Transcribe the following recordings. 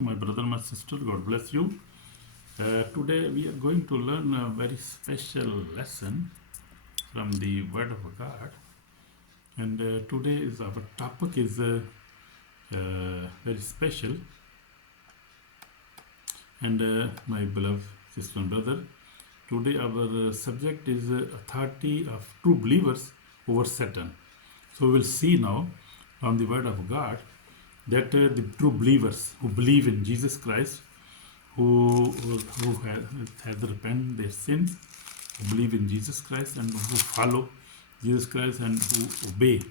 My brother, my sister, God bless you. Today we are going to learn a very special lesson from the Word of God. And today is our topic is very special. And my beloved sister and brother, today our subject is authority of true believers over Satan. So we will see now from the Word of God that the true believers who believe in Jesus Christ, who has repented their sins, who believe in Jesus Christ and who follow Jesus Christ and who obey,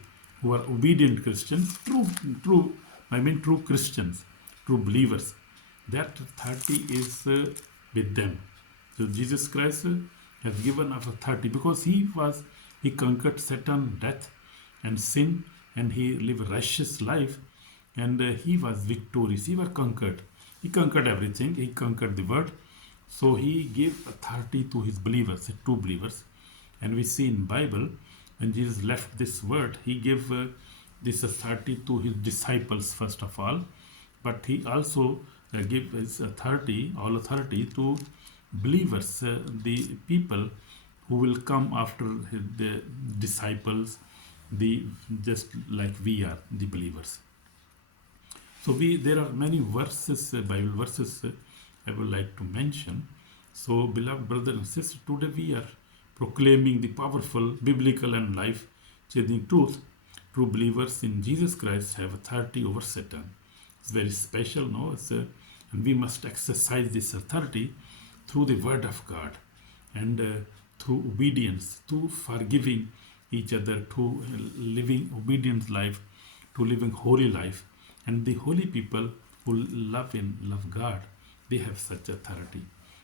who are obedient Christians, true Christians, true believers. That authority is with them. So Jesus Christ has given us authority because he conquered Satan, death, and sin, and he lived a righteous life, and he was victorious. He was conquered. He conquered everything. He conquered the world. So he gave authority to his believers, true believers. And we see in Bible, when Jesus left this world, he gave this authority to his disciples first of all, but he also gave his authority, all authority, to believers, the people who will come after the disciples, the just like we are the believers. So there are many verses, Bible verses, I would like to mention. So, beloved brother and sister, today we are proclaiming the powerful, biblical, and life-changing truth. True believers in Jesus Christ have authority over Satan. It's very special, no? And we must exercise this authority through the Word of God and through obedience, to forgiving each other, to living obedient life, to living holy life. And the holy people who love God, they have such authority.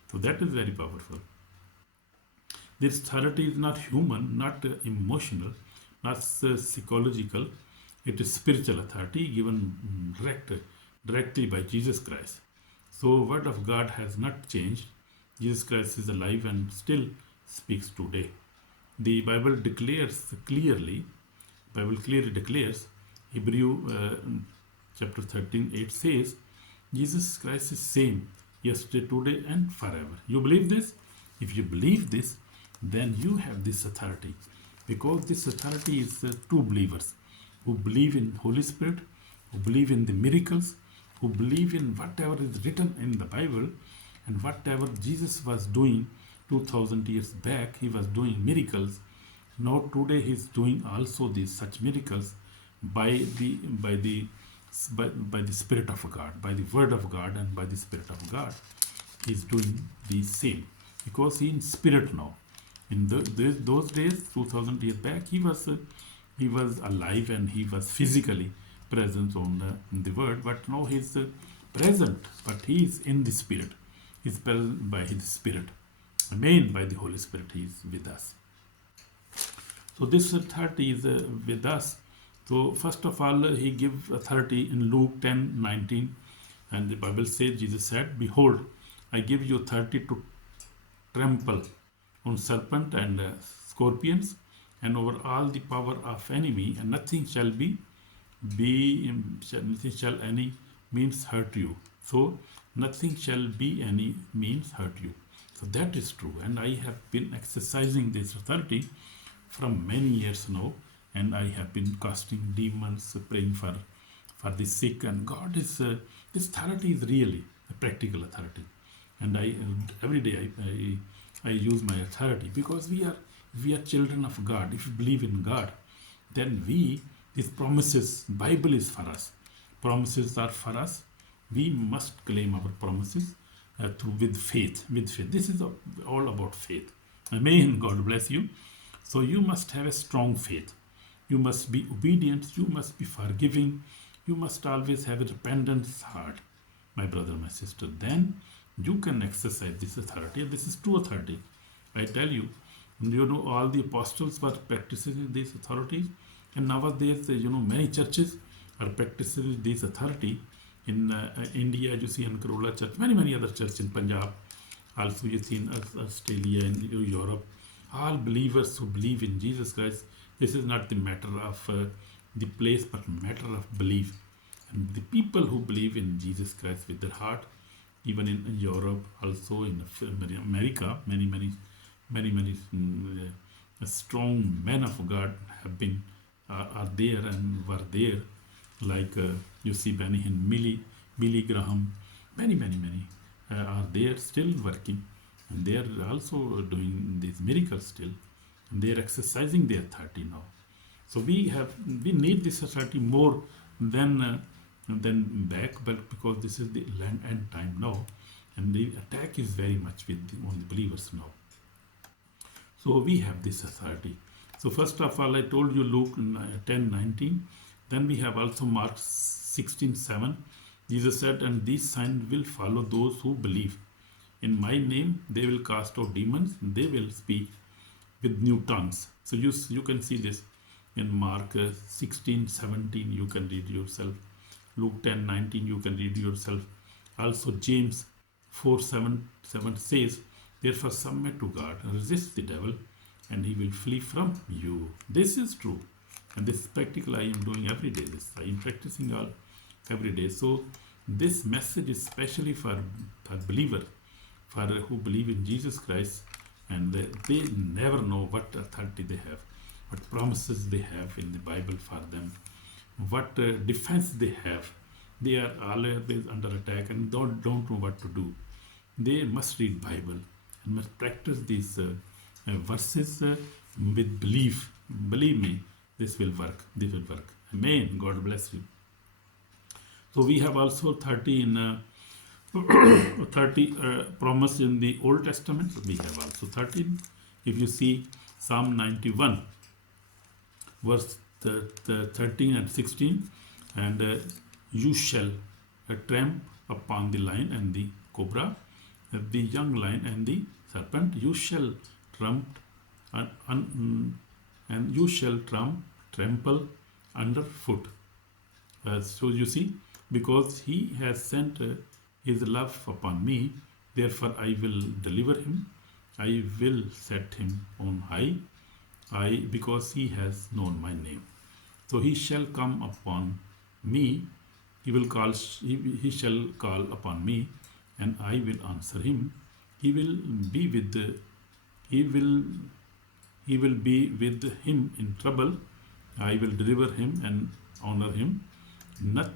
So that is very powerful. This authority is not human, not emotional, not psychological. It is spiritual authority given directly by Jesus Christ. So Word of God has not changed. Jesus Christ is alive and still speaks today. The Bible clearly declares, Hebrew chapter 13:8 says, Jesus Christ is same yesterday, today, and forever. You believe this? If you believe this, then you have this authority, because this authority is true believers who believe in Holy Spirit, who believe in the miracles, who believe in whatever is written in the Bible, and whatever Jesus was doing 2000 years back. He was doing miracles. Now today he is doing also these such miracles by the Spirit of God, by the Word of God, and by the Spirit of God. He is doing the same because he is in spirit now. In those days, 2000 years back, he was alive and he was physically present in the Word. But now he is present, but he is in the Spirit. He is present by his Spirit. Amen. By the Holy Spirit, he is with us. So this authority is with us. So first of all, he gives authority in Luke 10:19, and the Bible says, Jesus said, "Behold, I give you authority to trample on serpent and scorpions, and over all the power of enemy, and nothing shall any means hurt you." So nothing shall be any means hurt you. So that is true, and I have been exercising this authority from many years now, and I have been casting demons, praying for the sick, and God is this authority is really a practical authority, and every day I use my authority because we are children of God. If we believe in God, then these promises, Bible is for us. Promises are for us. We must claim our promises with faith. This is all about faith. Amen. God bless you. So you must have a strong faith. You must be obedient. You must be forgiving. You must always have a repentant heart, my brother, my sister. Then you can exercise this authority. This is true authority. I tell you, all the apostles were practicing these authorities, and nowadays, many churches are practicing this authority. In India, you see in Kerala Church, many other churches in Punjab, also you see in Australia and Europe. All believers who believe in Jesus Christ, this is not the matter of the place, but matter of belief. And the people who believe in Jesus Christ with their heart, even in Europe, also in America, many strong men of God have been are there and were there, like you see Benny Hinn, Billy Graham, many are there still working, and they are also doing these miracles still, and they are exercising their authority now. So we need this authority more than back, but because this is the end time now, and the attack is very much on the believers now. So we have this authority. So first of all, I told you Luke 10:19. Then we have also Mark 16:7. Jesus said, "And these signs will follow those who believe. In my name they will cast out demons. They will speak with new tongues." So you can see this in Mark 16:17. You can read yourself. Luke 10:19. You can read yourself. Also James 4:7 says, "Therefore submit to God, resist the devil, and he will flee from you." This is true, and this is practical. I am doing every day. This I am practicing all every day. So this message is especially for believers, for who believe in Jesus Christ, and they never know what authority they have, what promises they have in the Bible for them, what defense they have. They are always under attack and don't know what to do. They must read Bible and must practice these verses with belief. Believe me, this will work. This will work. Amen. God bless you. So we have also 30 in 30 promise in the Old Testament. We have also 13. If you see Psalm 91, verse 13 and 16, and you shall tramp upon the lion and the cobra, the young lion and the serpent. You shall and you shall trample underfoot. So you see, because he has sent his love upon me, therefore I will deliver him. I will set him on high, because he has known my name. So he shall come upon me. He shall call upon me, and I will answer him. He will be with him in trouble. I will deliver him and honor him, not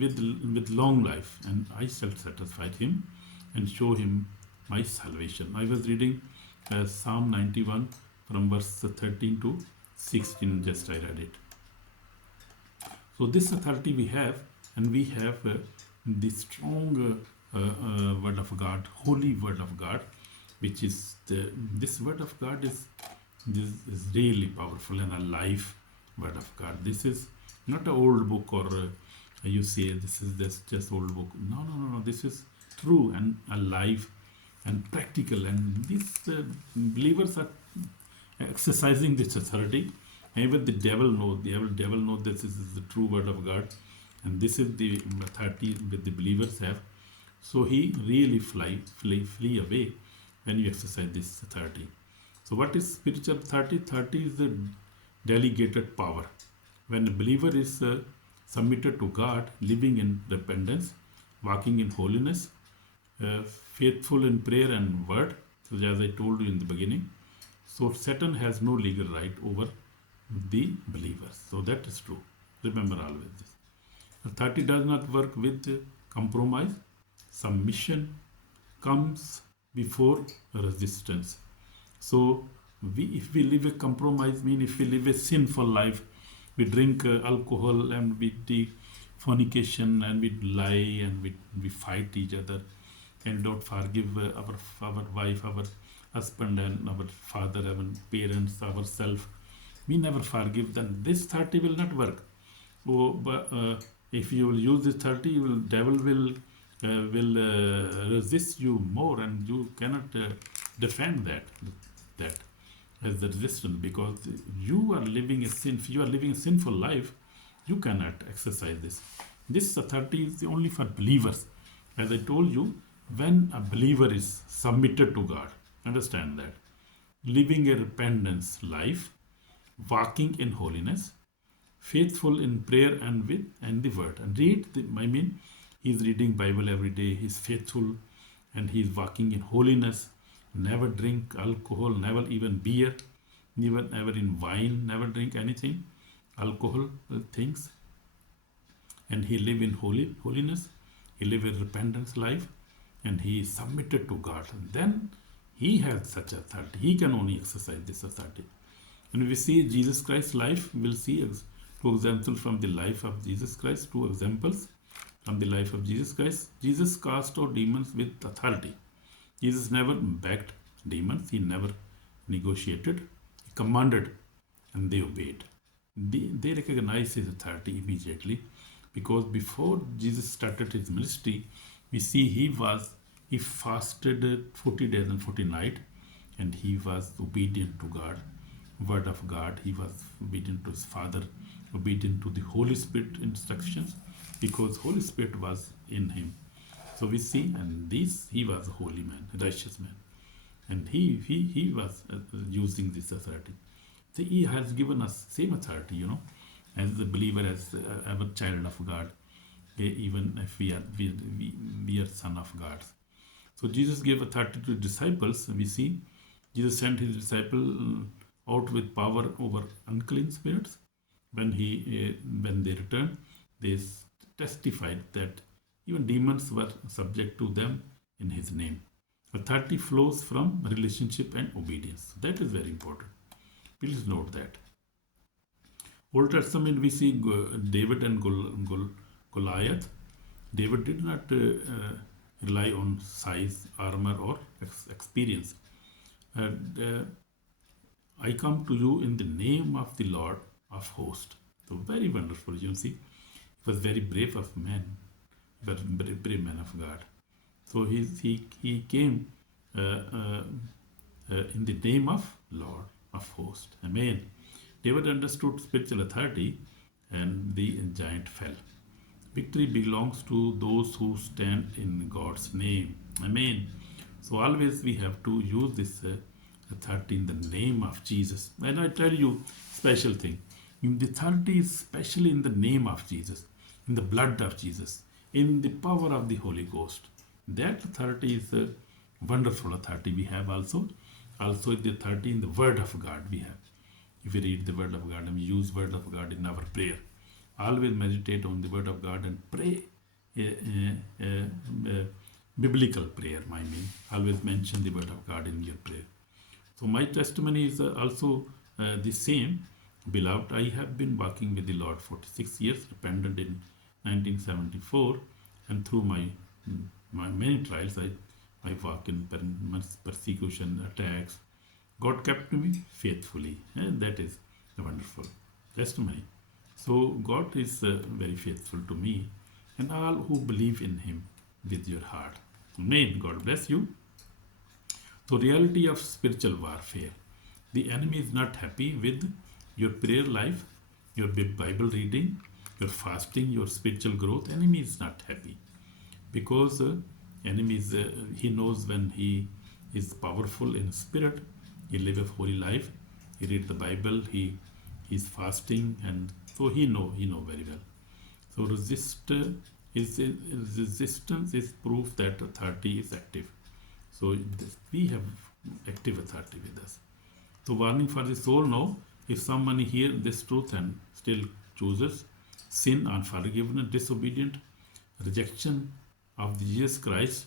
with long life, and I shall satisfy him and show him my salvation. I was reading Psalm 91 from verse 13 to 16. Just I read it. So this authority we have, and we have the strong word of God, holy word of God, which is this word of God is really powerful and alive word of God. This is not an old book, or you say this is just old book. No. This is true and alive and practical, and these believers are exercising this authority. Even the devil knows. The devil knows this is the true word of God, and this is the authority that the believers have. So he really flee away when you exercise this authority. So what is spiritual authority? Authority is the delegated power. When a believer is submitted to God, living in repentance, walking in holiness, faithful in prayer and word, so as I told you in the beginning, so Satan has no legal right over the believers. So that is true. Remember always this. Authority does not work with compromise. Submission comes before resistance. So if we live a compromise, if we live a sinful life, we drink alcohol and we do fornication and we lie and we fight each other and don't forgive our wife, our husband and our father, our parents, ourselves. We never forgive, then this 30 will not work. But if you will use this 30, devil will resist you more, and you cannot defend that as the resistance, because you are living a sinful life. You cannot exercise this. This authority is only for believers. As I told you, when a believer is submitted to God, understand that, living a repentance life, walking in holiness, faithful in prayer and the word. And he's reading Bible every day. He's faithful, and he's walking in holiness. Never drink alcohol, never even beer, never ever in wine, never drink anything, alcohol things. And he live in holiness. He live a repentance life, and he is submitted to God. And then he has such authority. He can only exercise this authority. And we see Jesus Christ's life, we'll see two examples from the life of Jesus Christ, two examples from the life of Jesus Christ. Jesus cast out demons with authority. Jesus never begged demons. He never negotiated. He commanded, and they obeyed. They recognized his authority immediately, because before Jesus started his ministry, we see he fasted 40 days and 40 nights, and he was obedient to God, word of God. He was obedient to his Father, obedient to the Holy Spirit instructions, because Holy Spirit was in him. So we see, and he was a holy man, a righteous man, and he was using this authority. So he has given us same authority, as a believer, as a child of God, even if we are son of God. So Jesus gave authority to disciples. We see Jesus sent his disciple out with power over unclean spirits. When they returned, they testified that even demons were subject to them in his name. Authority flows from relationship and obedience. That is very important. Please note that. Old Testament, we see David and Goliath. David did not rely on size, armor, or experience. I come to you in the name of the Lord of hosts. So very wonderful. You see, he was very brave of man, very brave man of God. So he came in the name of Lord of hosts. Amen. David understood spiritual authority, and the giant fell. Victory belongs to those who stand in God's name. Amen. So always we have to use this authority in the name of Jesus. And I tell you, special thing. The authority is especially in the name of Jesus, in the blood of Jesus, in the power of the Holy Ghost. That authority is a wonderful authority we have also. Also the authority in the Word of God we have. If we read the Word of God and we use Word of God in our prayer, always meditate on the Word of God and pray biblical prayer. Always mention the Word of God in your prayer. So my testimony is also the same. Beloved, I have been walking with the Lord 46 years, repented in 1974, and through my many trials, I walk in persecution, attacks. God kept me faithfully, and that is wonderful testimony. So God is very faithful to me and all who believe in Him with your heart. Amen. God bless you. So reality of spiritual warfare. The enemy is not happy with your prayer life, your Bible reading, your fasting, your spiritual growth. Enemy is not happy, because enemy is he knows when he is powerful in spirit. He live a holy life. He read the Bible. He is fasting, and so he know very well. So resistance is proof that authority is active. So we have active authority with us. So warning for the soul now. If someone hear this truth and still chooses sin, unforgiveness, disobedient, rejection of Jesus Christ,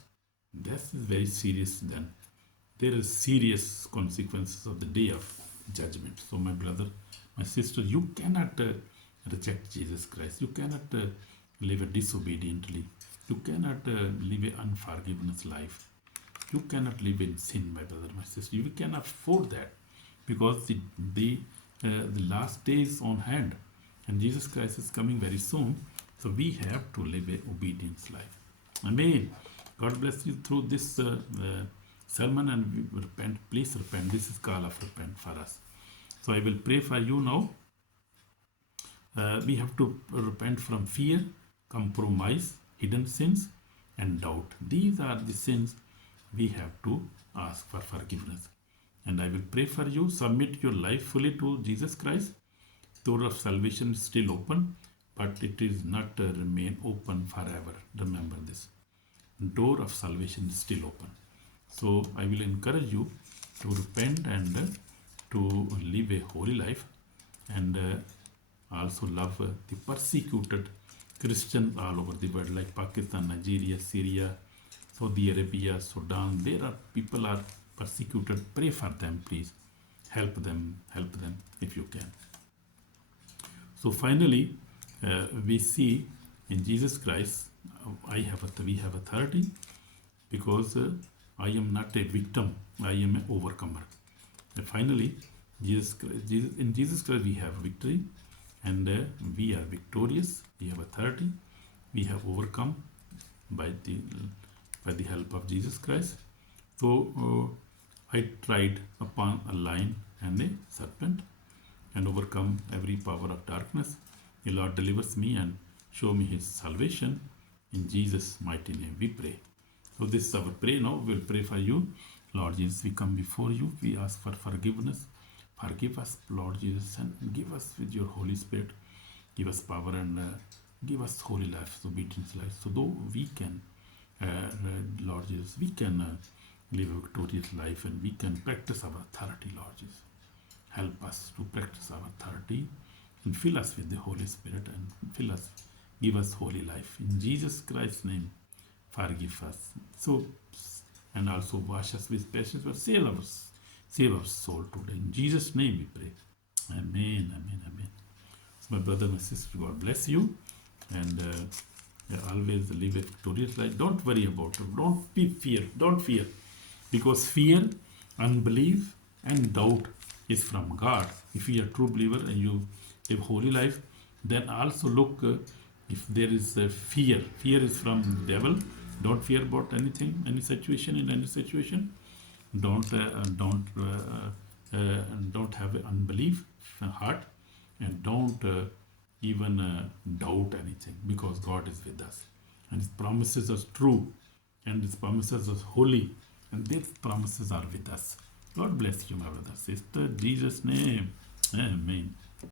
that is very serious then. There is serious consequences of the day of judgment. So my brother, my sister, you cannot reject Jesus Christ. You cannot live disobediently. You cannot live an unforgiveness life. You cannot live in sin, my brother, my sister. You cannot afford that, because the last day is on hand, and Jesus Christ is coming very soon. So we have to live an obedience life. Amen. God bless you through this sermon, and we repent. Please repent. This is call of repent for us. So I will pray for you now. We have to repent from fear, compromise, hidden sins, and doubt. These are the sins we have to ask for forgiveness. And I will pray for you. Submit your life fully to Jesus Christ. door of salvation is still open, but it is not remain open forever. Remember this. Door of salvation is still open. So I will encourage you to repent and to live a holy life, and also love the persecuted Christians all over the world, like Pakistan, Nigeria, Syria, Saudi Arabia, Sudan. There are people are persecuted. Pray for them, please. Help them if you can. So finally, we see in Jesus Christ, we have authority, because I am not a victim, I am an overcomer. And finally, in Jesus Christ we have victory, and we are victorious. We have authority. We have overcome by the help of Jesus Christ. So I tried upon a lion and a serpent, and overcome every power of darkness. The Lord delivers me and show me His salvation. In Jesus' mighty name we pray. So this is our prayer now. We'll pray for you. Lord Jesus, we come before you. We ask for forgiveness. Forgive us, Lord Jesus, and give us with your Holy Spirit. Give us power and give us holy life, obedience life. So though we can, Lord Jesus, we can live a victorious life, and we can practice our authority, Lord Jesus. Help us to practice our authority, and fill us with the Holy Spirit, and give us holy life. In Jesus Christ's name, forgive us. So, and also wash us with patience, but save our soul today. In Jesus' name we pray. Amen, amen, amen. So my brother, my sister, God bless you, and always live a victorious life. Don't worry about it. Don't fear, because fear, unbelief, and doubt is from God. If you are a true believer and you live holy life, then also look, if there is fear is from the devil. Don't fear about anything, any situation. In any situation, don't have an unbelief heart, and don't even doubt anything, because God is with us, and His promises are true, and His promises are holy, and these promises are with us. God bless you, my brother, sister. In Jesus' name, amen.